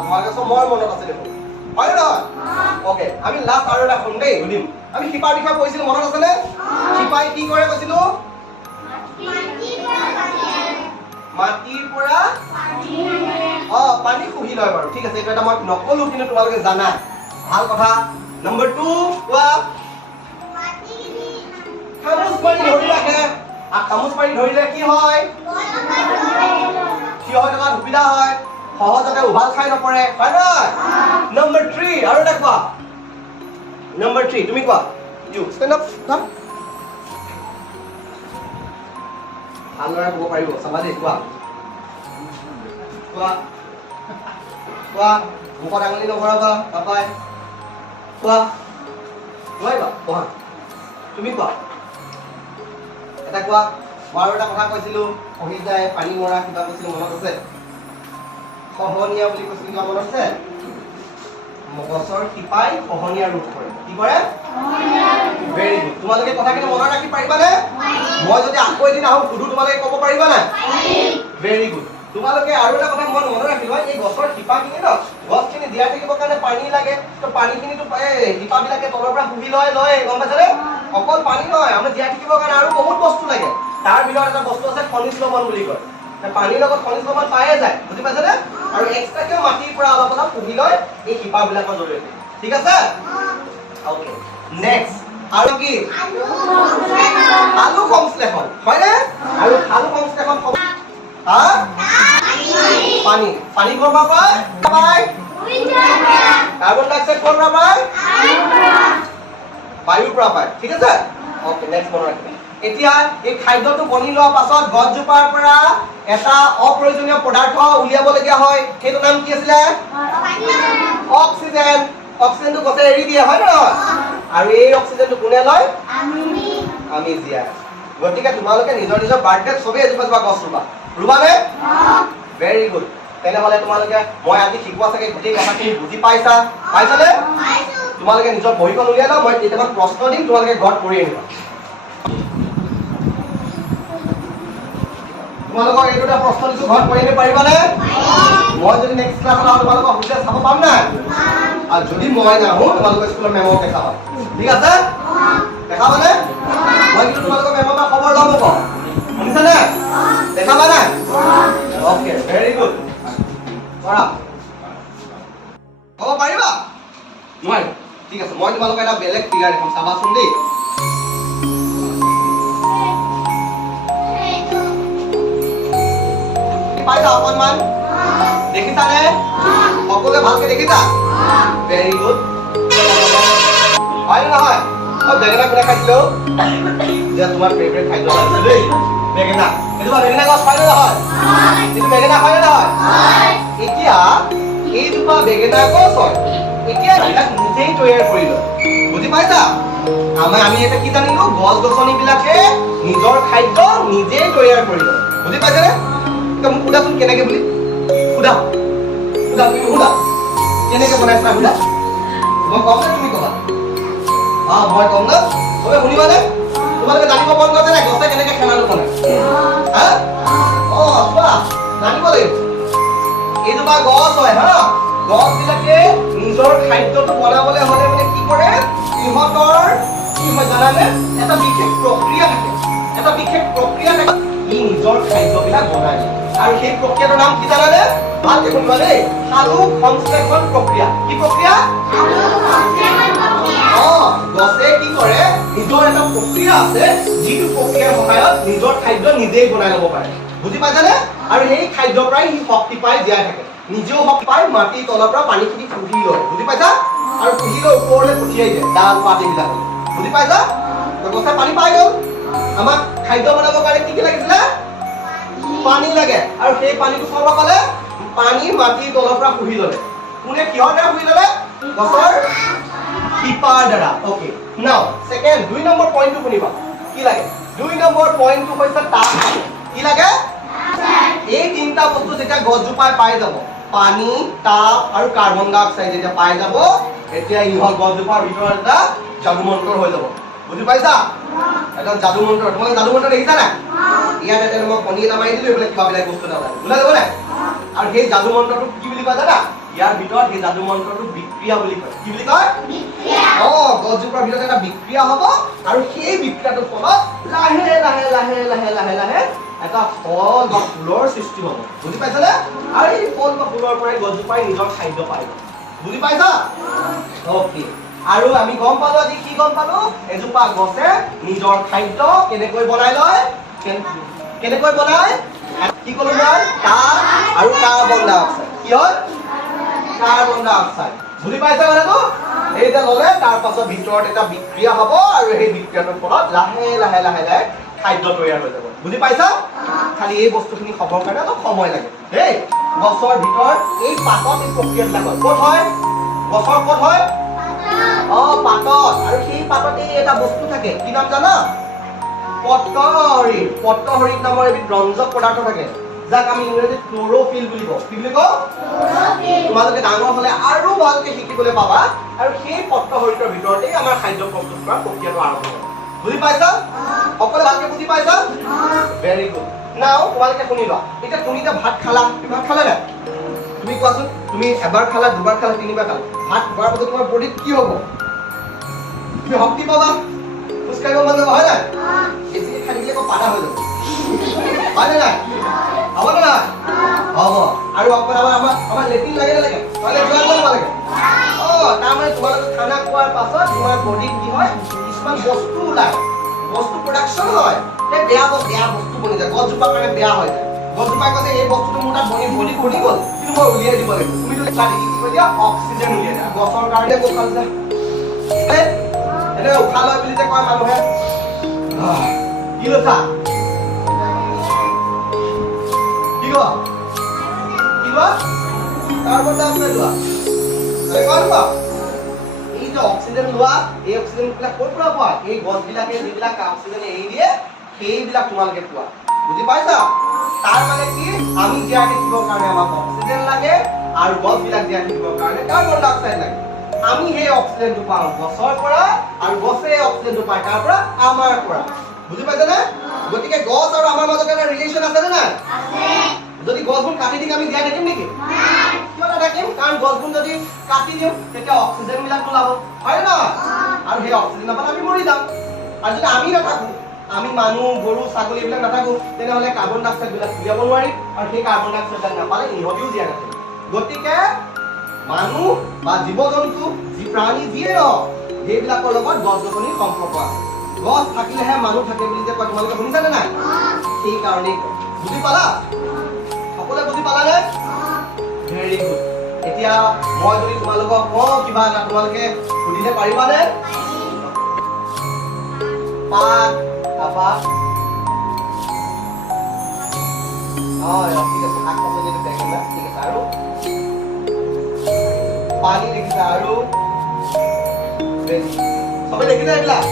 তোমালোকে চব মই মনত আছে দেখোন হয় নহয় ওকে আমি লাষ্ট আৰু এটা শুন দেই সুধিম আমি শিপাৰ বিষয়ে কৈছিলো মনত আছেনে শিপাই কি কৰে কৈছিলো মাটিৰ পৰা পানী শুহি লয় বাৰু ঠিক আছে এইটো এটা মই নকলো কিন্তু তোমালোকে জানা ভাল কথা নম্বৰ 2 কোৱা খামুচ পানী ধৰি ৰাখে আৰু খামুচ পানী ধৰিলে কি হয় কি হয় তোমাৰ সুবিধা হয় সহজতে উভাল খাই নপৰে হয় নহয় নম্বৰ 3 আৰু এটা কোৱা নম্বৰ 3 তুমি কোৱা ইউ ষ্টেণ্ড আপ কাম ভালদৰে ক'ব পাৰিব চাবা দেই কোৱা কোৱা কোৱা মুখত আঙুলি নভৰাবা পাপাই কোৱা নোৱাৰিবা কোৱা তুমি কোৱা এটা কোৱা মই আৰু এটা কথা কৈছিলো পঢ়ি যায় পানী মৰা কিবা কৈছিলো মনত আছে খহনীয়া বুলি কৈছিলো কিবা মনত আছে গছৰ শিপাই খহনীয়া ৰোধ কৰে কি কৰে ভেৰি গুড তোমালোকে কথাখিনি মনত ৰাখি পাৰিবানে মই যদি আকৌ এদিন আহোঁ সুধো তোমালোকে ক'ব পাৰিবা নাই ভেৰি গুড তোমালোকে আৰু এটা কথা মই মনত ৰাখিলো এই গছৰ শিপাখিনি ন গছখিনি জীয়াই থাকিবৰ কাৰণে পানী লাগে তো পানীখিনিতো শিপাবিলাকে তলৰ পৰা শুহি লয় গম পাইছানে অকল পানী নহয় আমাৰ জীয়াই থাকিবৰ কাৰণে আৰু বহুত বস্তু লাগে তাৰ ভিতৰত এটা বস্তু আছে খনিজ লৱণ বুলি কয় পানীৰ লগত খনিজ লৱণ পায়ে যায় বুজি পাইছানে আৰু এক্সট্ৰাকেও মাটিৰ পৰা অলপ অলপ শুহি লয় এই শিপাবিলাকৰ জৰিয়তে ঠিক আছে ওকে নেক্সট আৰু কি আলু সংশ্লেষণ হয়নে আৰু আলু সংশ্লেষণ হা পানী পানী ক'ৰ পৰা পায় কাৰ্বন ডাই অক্সাইড ক'ৰ পৰা পায় বায়ুৰ পৰা পায় ঠিক আছে ওকে নেক্সট মনত ৰাখিবা এতিয়া এই খাদ্যটো বনি লোৱাৰ পাছত গছজোপাৰ পৰা এটা অপ্ৰয়োজনীয় পদাৰ্থ উলিয়াবলগীয়া হয় সেইটো নাম কি আছিলে অক্সিজেন অক্সিজেনটো গছে এৰি দিয়ে হয় নহয় আৰু এই অক্সিজেনটো কোনে লয় আমি জীয়াই গতিকে তোমালোকে নিজৰ নিজৰ বাৰ্থডেত চবেই এজোপা গছ ৰুবানে ভেৰি গুড তেনেহ'লে তোমালোকে মই আজি শিকোৱা চাগে গোটেই কথাখিনি বুজি পাইছানে তোমালোকে নিজৰ বহীখন উলিয়াই লওঁ মই কেইটামান প্ৰশ্ন দিম তোমালোকে ঘৰত কৰি আনিবা তোমালোকক এই দুটা প্ৰশ্ন দিছো ঘৰত কৰি আনিব পাৰিবানে মই যদি নেক্সট ক্লাছত আহোঁ তোমালোকক সুবিধা চাব পাম নাই আৰু যদি মই নাহোঁ তোমালোকে স্কুলৰ মেমক দেখাবা ঠিক আছে দেখাবানে মই কিন্তু তোমালোকৰ মেমৰ পৰা খবৰ ল'ম আকৌ শুনিছানে দেখাবা নাই অ'কে ভেৰি গুড কৰা হ'ব পাৰিবা নোৱাৰিম ঠিক আছে মই তোমালোকক এটা বেলেগ ফিগাৰ দেখাম চাবাচোন দেই পাইছা অকণমান দেখিছানে সকলোৱে ভালকে দেখিছা ভেৰি গুড হয় নে নহয় বেঙেনা কোনে খাইছিলো যে তোমাৰ ফেভৰেট খাদ্য আছে দেই বেঙেনা এইটো বেঙেনা গছ হয় নে নহয় এইটো বেঙেনা হয় নে নহয় এতিয়া এইজোপা বেঙেনা গছ হয় এতিয়া এইবিলাক নিজেই তৈয়াৰ কৰি লয় বুজি পাইছা আমি এটা কি জানিলো গছ গছনিবিলাকে নিজৰ খাদ্য নিজেই তৈয়াৰ কৰি লয় বুজি পাইছানে মোক সুধাচোন কেনেকে বুলি সুধা তুমি সুধা কেনেকে বনাইছা সুধা মই কম নে তুমি ক'বা মই কম না তুমি শুনিবানে তোমালোকে জানিব মন গৈছে নাই গছে কেনেকে খানাটো বনাই হা চোৱা জানিব লাগিব এইজোপা গছ হয় হা গছবিলাকে নিজৰ খাদ্যটো বনাবলৈ হ'লে মানে কি কৰে ইহঁতৰ কি হয় জানানে এটা বিশেষ প্ৰক্ৰিয়া থাকে ই নিজৰ খাদ্যবিলাক বনাই আৰু সেই প্ৰক্ৰিয়াটোৰ নাম কি জানানে ভালকে শুনিবা দেই সালোক সংশ্লেষণ প্ৰক্ৰিয়া কি প্ৰক্ৰিয়া গছে কি কৰে নিজৰ এটা প্ৰক্ৰিয়া আছে যিটো প্ৰক্ৰিয়াৰ সহায়ত নিজৰ খাদ্য নিজেই বনাই ল'ব পাৰে বুজি পাইছানে আৰু সেই খাদ্যৰ পৰাই সি শক্তি পাই জীয়াই থাকে নিজেও শক্তি পাই মাটিৰ তলৰ পৰা পানীখিনি শুহি লয় বুজি পাইছা আৰু শুহি লৈ ওপৰলৈ পঠিয়াই দিয়ে ডাল পাত এইবিলাক বুজি পাইছা গছে পানী পাই গ'ল আমাক খাদ্য বনাবৰ কাৰণে কি লাগিছিলে পানী লাগে আৰু সেই পানীটো ক'ৰ পৰা পালে পানী মাটিৰ তলৰ পৰা শুহি ল'লে কোনে কিহৰ দ্বাৰা শুহি ল'লে গছৰ শিপাৰ দ্বাৰা ওকে নাও সেকেন্ড 2 নম্বৰ পইণ্টটো শুনিবা কি লাগে 2 নম্বৰ পইণ্টটো হৈছে তাপ কি লাগে এই তিনটা বস্তু যেতিয়া গছজোপাই পাই যাব পানী তাপ আৰু কাৰ্বন ডাই অক্সাইড যেতিয়া পাই যাব এতিয়া ইহঁত গছজোপাৰ ভিতৰত এটা যাদু মন্ত্ৰ হৈ যাব বুজি পাইছা এটা যাদু মন্ত্ৰ তোমালোকে যাদু মন্ত্ৰ দেখিছা না ইয়াত এটা মই কণী এটা মাৰি দিলো এইবিলাক কিবা বেলেগ বস্তু এটা ওলাই যাব না আৰু সেই যাদু মন্ত্ৰটো কি বুলি কয় জানা ইয়াৰ ভিতৰত সেই যাদু মন্ত্ৰটো বিক্ৰিয়া বুলি কয়। কি বুলি কয়? বিক্ৰিয়া। গছজোপাৰ ভিতৰত এটা বিক্ৰিয়া হ'ব আৰু সেই বিক্ৰিয়াটোৰ ফলত লাহে লাহে লাহে লাহে লাহে লাহে এটা ফল বা ফুলৰ সৃষ্টি হ'ব। বুজি পাইছানে? আৰু এই ফল বা ফুলৰ পৰাই গছজোপাই নিজৰ খাদ্য পায়। বুজি পাইছা? অ'কে। আৰু আমি গম পালো আজি কি গম পালো? এজোপা গছে নিজৰ খাদ্য কেনেকৈ বনাই লয়? কেনেকৈ বনায়? কি ক'লো মই? কাঠ আৰু কাৰ্বন ডাই অক্সাইড। কি হয়? কাৰ্বন ডাই অক্সাইড। বুজি পাইছা কথাটো? এই যে ল'লে তাৰ পাছত ভিতৰত এটা বিক্ৰিয়া হ'ব আৰু সেই বিক্ৰিয়াটোৰ ফলত লাহে লাহে লাহে লাহে খাদ্য তৈয়াৰ হৈ যাব। বুজি পাইছা? খালি এই বস্তুখিনি হ'বৰ কাৰণে অলপ সময় লাগে দেই। গছৰ ভিতৰত এই পাতত এই প্ৰক্ৰিয়াবিলাক হয়। ক'ত হয়? গছৰ ক'ত হয়? পাতত। আৰু সেই পাতত এই এটা বস্তু থাকে। কি নাম জানা? পত্ৰহৰিত। পত্ৰহৰিত নামৰ এবিধ ৰঞ্জক পদাৰ্থ থাকে, যাক আমি ইংৰাজীত ক্ল'ৰ'ফিল বুলি কওঁ। কি বুলি কওঁ? তোমালোকে ডাঙৰ হ'লে আৰু ভালকে শিকিবলৈ পাবা। আৰু সেই পত্ৰহৰিতৰ ভিতৰতেই আমাৰ খাদ্য প্ৰস্তুত কৰাৰ প্ৰক্ৰিয়াটো আৰম্ভ হয়। বুজি পাইছা? সকলোৱে ভালকে বুজি পাইছা? Very good. নাও তোমালোকে শুনি লোৱা। এতিয়া তুমি যে ভাত খালা, ভাত খালা নাই? তুমি কোৱাচোন, তুমি এবাৰ খালা, দুবাৰ খালা, তিনিবাৰ খালা, ভাত খোৱাৰ পাছত তোমাৰ বডিত কি হ'ব? তুমি শক্তি পাবা, খোজ কাঢ়িব মন যাব, হয় নাই? বেছিকে খাই থাকিলে আকৌ পাতা হৈ যাব, হয় নে নাই? হ'ব নে নাই? হ'ব। আৰু আমাৰ লেট্ৰিন লাগে নালাগে? টয়লেট যোৱা লাগে? তাৰমানে তোমালোকে খানা খোৱাৰ পাছত তোমাৰ বডিত কি হয়? কিছুমান বস্তু ওলায়, বস্তু প্ৰডাকশ্যন হয়। সেই বেয়া বস্তু বনি যায়, গছজোপাৰ কাৰণে বেয়া হৈ যায়। গছজোপাই কৈছে এই বস্তুটো মোৰ তাত বডি বনি গ'ল, কিন্তু মই উলিয়াই দিব লাগিব। তুমিতো কি কৈ দিয়া? অক্সিজেন উলিয়াই দিয়া। গছৰ কাৰণে উশাহ যায়, এনেকে উশাহ লয় বুলি যে কয় মানুহে। কি লৈছা? কি লোৱা? কি লোৱা? কাৰ্বন ডাই অক্সাইড লোৱা। এই যে অক্সিজেন লোৱা, এই অক্সিজেন বিলাক ক'ৰ পৰা পোৱা? এই গছবিলাকে যিবিলাক অক্সিজেন এৰি দিয়ে সেইবিলাক তোমালোকে পোৱা। বুজি পাইছা? তাৰ মানে কি? আমি জীয়াই থাকিবৰ কাৰণে আমাক অক্সিজেন লাগে আৰু গছবিলাক জীয়াই থাকিবৰ কাৰণে কাৰ্বন ডাই অক্সাইড লাগে। আমি সেই অক্সিজেনটো পাওঁ গছৰ পৰা আৰু গছে অক্সিজেনটো পায় তাৰ পৰা, আমাৰ পৰা। বুজি পাইছানে? গতিকে গছ আৰু আমাৰ মাজত এটা ৰিলেশ্যন আছে নে নাই? আছে। যদি গছবোৰ কাটি দিম আমি জীয়াই থাকিম নেকি? কিয় নাথাকিম? কাৰণ গছবোৰ যদি কাটি দিওঁ তেতিয়া অক্সিজেন বিলাক ওলাব, হয় নে নহয়? আৰু সেই অক্সিজেন নাপালে আমি মৰি যাম। আৰু যদি আমি নাথাকো, আমি মানুহ, গৰু, ছাগলী এইবিলাক নাথাকো, তেনেহ'লে কাৰ্বন ডাই অক্সাইড বিলাক উলিয়াব নোৱাৰিম আৰু সেই কাৰ্বন ডাই অক্সাইড নাপালে ইহঁতিও জীয়াই নাথাকিব। গতিকে মানুহ বা জীৱ জন্তু, যি প্ৰাণী যিয়ে নহওক, সেইবিলাকৰ লগত গছ গছনিৰ সম্পৰ্ক আছে। গছ থাকিলেহে মানুহ থাকে বুলি যে কয়, তোমালোকে শুনিছানে নাই? সেইকাৰণেই কয়। বুজি পালা? সকলোৱে বুজি পালানে? Very good. এতিয়া মই যদি তোমালোকক কওঁ কিবা এটা, তোমালোকে সুধিলে পাৰিবানে? পাত, তাৰপা ঠিক আছে, শাক পাচলি বেঙেনা, ঠিক আছে, আৰু পানী দেখিছা, আৰু চবে দেখিছা এইবিলাক?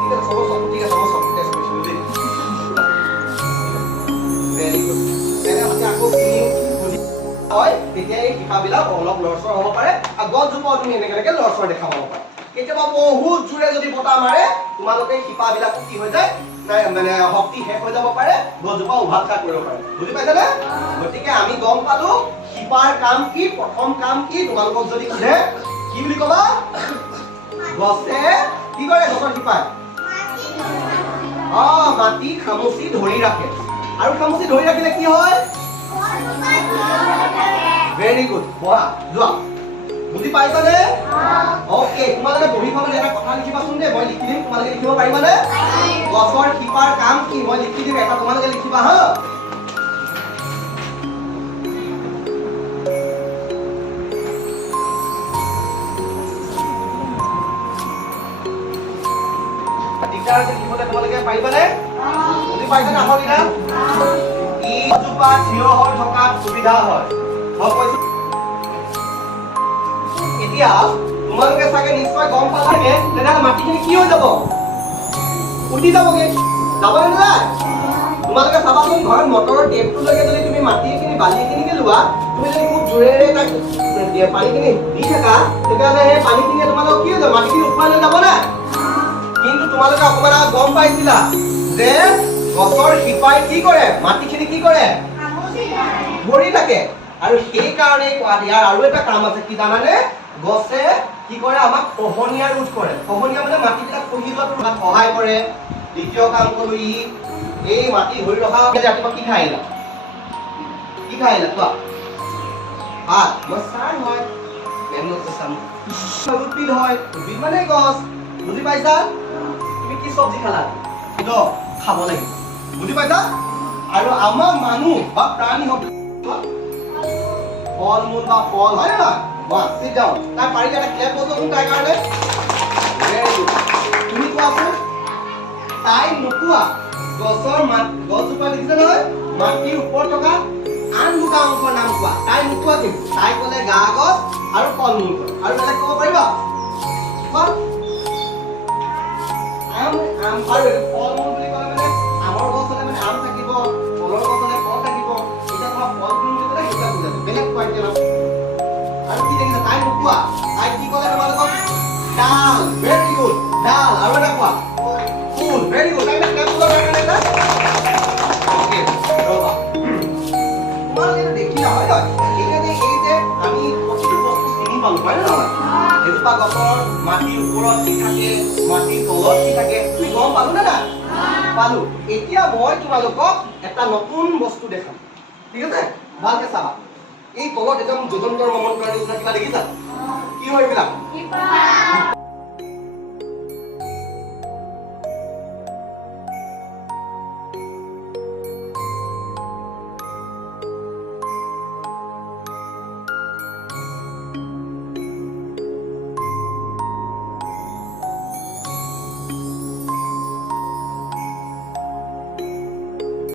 ঠিক আছে, চবৰ চকু, ঠিক আছে, মই চকু টেষ্ট কৰিছিলো দেই। Very good. তেনেহ'লে আকৌ হয়, তেতিয়া এই শিপাবিলাক অলপ লৰচৰ হ'ব পাৰে আৰু গছজোপাও তুমি এনেকে লৰচৰ দেখা পাব পাৰে। কেতিয়াবা বহুত জোৰে যদি বতাহ মাৰে, তোমালোকে শিপাবিলাকো কি হৈ যায়, মানে শক্তি শেষ হৈ যাব পাৰে, গছজোপা উভাল খাই পৰিব পাৰে। বুজি পাইছানে? গতিকে আমি গম পালো শিপাৰ কাম কি, প্ৰথম কাম কি। তোমালোকক যদি সোধে কি বুলি ক'বা? গছে কি কৰে? গছৰ শিপাই মাটি খামুচি ধৰি ৰাখে। আৰু খামুচি ধৰি ৰাখিলে কি হয়? Very good. পঢ়া যোৱা। বুজি পাইছানে? অ'কে, তোমালোকে বহিখনত এটা কথা লিখিবাচোন দেই, মই লিখি দিম, তোমালোকে লিখিব পাৰিবানে? গছৰ শিপাৰ কাম কি মই লিখি দিম, এটা তোমালোকে লিখিবা হা। দিগদাৰ আছে লিখিবলৈ, তোমালোকে পাৰিবানে? বুজি পাইছানে? আহক দিনা ইজোপা থিয় হৈ থকাত সুবিধা হয়। মই কৈছো এতিয়া তোমালোকে চাগে নিশ্চয় গম পালাগে, তেনেহ'লে মাটিখিনি কি হৈ যাব? উঠি যাবগে, যাবনে নাই? তোমালোকে চাবাচোন, ঘৰত মটৰৰ টেপটোলৈকে যদি তুমি মাটিখিনি বালিখিনিকে লোৱা, তুমি যদি খুব জোৰেৰে তাক পানীখিনি দি থাকা, তেতিয়াহ'লে সেই পানীখিনিয়ে তোমালোকক কি হৈ যাব? মাটিখিনি উঠুৱাই লৈ যাব নাই? কিন্তু তোমালোকে অকমান আগত গম পাইছিলা যে গছৰ শিপাই কি কৰে? মাটিখিনি কি কৰে? ধৰি থাকে। আৰু সেই কাৰণে কোৱা ইয়াৰ আৰু এটা কাম আছে কি জানানে গছে কি কৰে আমাক খহনীয়া ৰোধ কৰে খহনীয়া মানে মাটিবিলাক খহি যোৱাটো সহায় কৰে দ্বিতীয় কাম কৰো ই এই মাটি ধৰি ৰখা ৰাতিপুৱা কি খাই আহিলা কোৱা ভাত মই চাই হয় মেমনত চাম উদ্ভিদ হয় উদ্ভিদ মানে গছ বুজি পাইছা তুমি কি চব্জি খালা তো খাব লাগিব বুজি পাইছা আৰু আমাৰ মানুহ বা প্ৰাণী হওক ফল মূল বা ফল হয় না বাহ sit down তাই পাৰিলে এটা ক্লেপ বজাওক তাই কাৰণে তুমি কোৱাচোন তাই নোকোৱা গছৰ গছজোপা দেখিছে নহয় মাটিৰ ওপৰত থকা আন দুটা অংশৰ নাম কোৱা তাই নোকোৱা কিন্তু তাই ক'লে গা গছ আৰু ফল মূল আৰু বেলেগ ক'ব পাৰিবা কোৱা আম আম আৰু ফল মূল বুলি ক'লে মানে আমৰ গছ হ'লে মানে আম থাকিব ফলৰ গছ হ'লে ফল থাকিব এতিয়া তোমাৰ ফল মূল বুলি ক'লে সেইটা বুজাব বেলেগ কোৱা এতিয়া আৰু কি দেখিছা তাই নোকোৱা তাই কি ক'লে তোমালোকক ডাল ভেৰি গুড ডাল আৰু এটা কোৱা ফুল ভেৰি গুড তাই ক্লেপ কৰিব কাৰণে এটা ওকে ৰবা তোমালোকে দেখিলা হয় নহয় এতিয়া এই যে আমি প্ৰতিটো বস্তু চিনি পালো হয় নহয় এজোপা গছৰ মাটিৰ ওপৰত কি থাকে মাটিৰ তলত কি থাকে তুমি গম পালো নে নাই পালো এতিয়া মই তোমালোকক এটা নতুন বস্তু দেখাম ঠিক আছে ভালকে চাবা এই তলত একদম যজন্তৰ মমন্তৰ নিচিনা কিবা দেখিছা কি হয় এইবিলাক